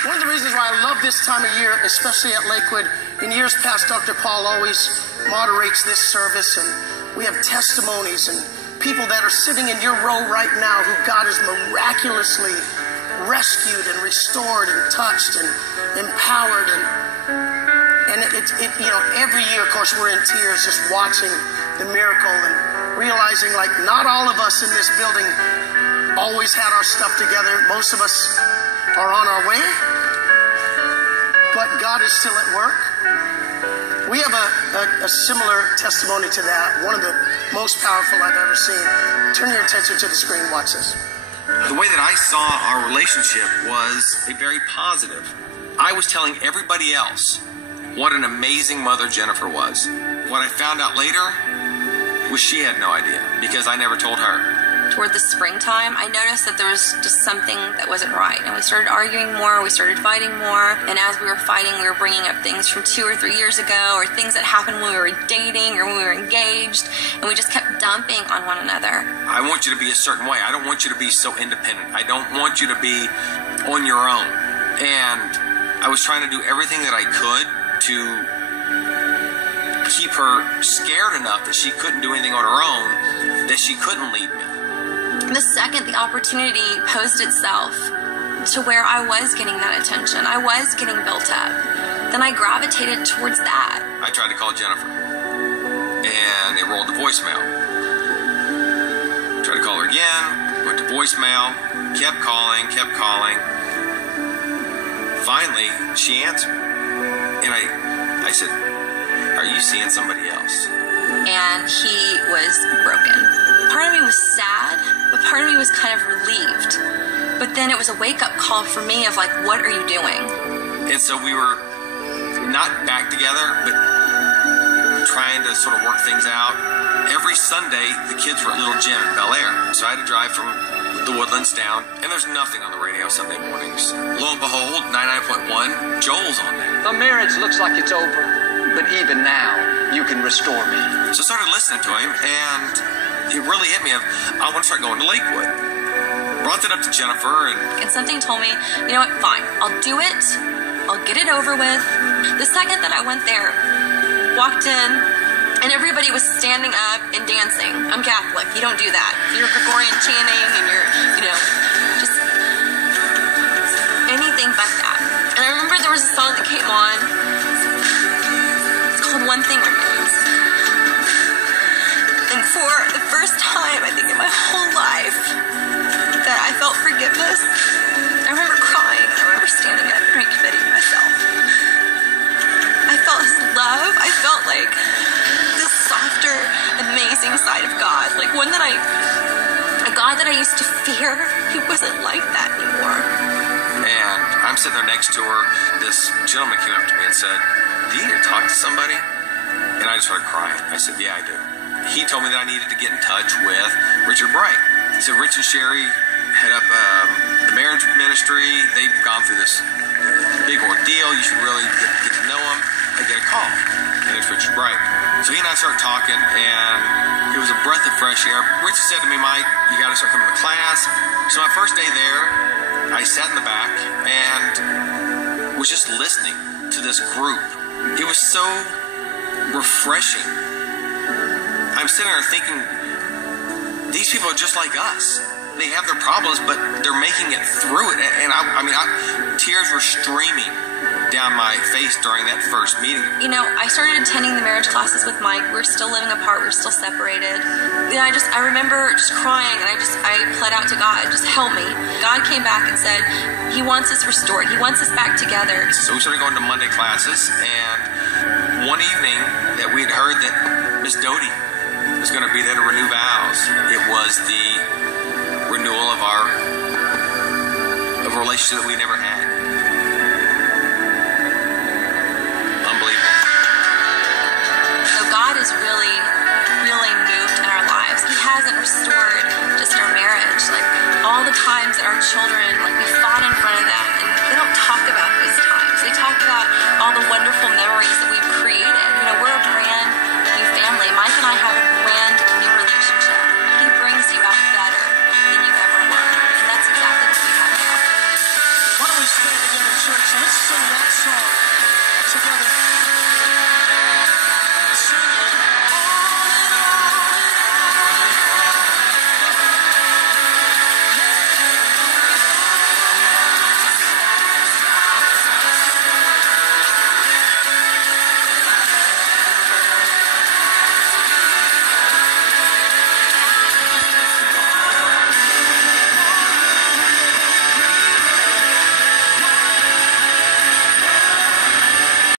One of the reasons why I love this time of year, especially at Lakewood, in years past, Dr. Paul always moderates this service, and we have testimonies and people that are sitting in your row right now who God has miraculously rescued and restored and touched and empowered. And every year, of course, we're in tears just watching the miracle and realizing, like, not all of us in this building always had our stuff together. Most of us are on our way, but God is still at work. We have a similar testimony to that, one of the most powerful I've ever seen. Turn your attention to the screen. Watch this. The way that I saw our relationship was a very positive. I was telling everybody else what an amazing mother Jennifer was. What I found out later was she had no idea, because I never told her. Toward the springtime, I noticed that there was just something that wasn't right. And we started arguing more, we started fighting more. And as we were fighting, we were bringing up things from 2 or 3 years ago, or things that happened when we were dating or when we were engaged. And we just kept dumping on one another. I want you to be a certain way. I don't want you to be so independent. I don't want you to be on your own. And I was trying to do everything that I could to keep her scared enough that she couldn't do anything on her own, that she couldn't leave me. The second the opportunity posed itself to where I was getting that attention, I was getting built up, then I gravitated towards that. I tried to call Jennifer, and it rolled to voicemail. Tried to call her again, went to voicemail, kept calling. Finally, she answered, and I said, "Are you seeing somebody else?" And he was broken. Part of me was sad, but part of me was kind of relieved. But then it was a wake-up call for me of like, what are you doing? And so we were not back together, but trying to sort of work things out. Every Sunday, the kids were at Little Gym in Bel Air. So I had to drive from the Woodlands down, and there's nothing on the radio Sunday mornings. Lo and behold, 99.1, Joel's on there. The marriage looks like it's over, but even now, you can restore me. So I started listening to him, and it really hit me of, I want to start going to Lakewood. Brought that up to Jennifer, and something told me, you know what, fine, I'll do it. I'll get it over with. The second that I went there, walked in, and everybody was standing up and dancing. I'm Catholic, you don't do that. You're Gregorian chanting, and you're, just anything but that. And I remember there was a song that came on. It's called One Thing Remains. And for the first time, I think, in my whole life, that I felt forgiveness. I remember crying. I remember standing up and recommitting myself. I felt his love. I felt like this softer, amazing side of God. Like one that a God that I used to fear. He wasn't like that anymore. And I'm sitting there next to her. This gentleman came up to me and said, "Do you need to talk to somebody?" And I just started crying. I said, "Yeah, I do." He told me that I needed to get in touch with Richard Bright. He said, "Rich and Sherry head up the marriage ministry. They've gone through this big ordeal. You should really get to know them." I get a call, and it's Richard Bright. So he and I started talking, and it was a breath of fresh air. Richard said to me, "Mike, you got to start coming to class." So my first day there, I sat in the back and was just listening to this group. It was so refreshing. I'm sitting there thinking, these people are just like us. They have their problems, but they're making it through it. And tears were streaming down my face during that first meeting. I started attending the marriage classes with Mike. We're still living apart. We're still separated. I remember just crying, and I pled out to God, just help me. God came back and said, He wants us restored. He wants us back together. So we started going to Monday classes, and one evening that we had heard that Miss Doty was going to be there to renew vows. It was the renewal of a relationship that we never had. Unbelievable. So God is really, really moved in our lives. He hasn't restored just our marriage. Like all the times that our children, we fought in front of them, and they don't talk about those times. They talk about all the wonderful memories that we've created. We're a brand new family. Mike and I have a brand new relationship. He brings you out better than you ever were. And that's exactly what we have now. Why don't we stand together, church. Let's sing that song together.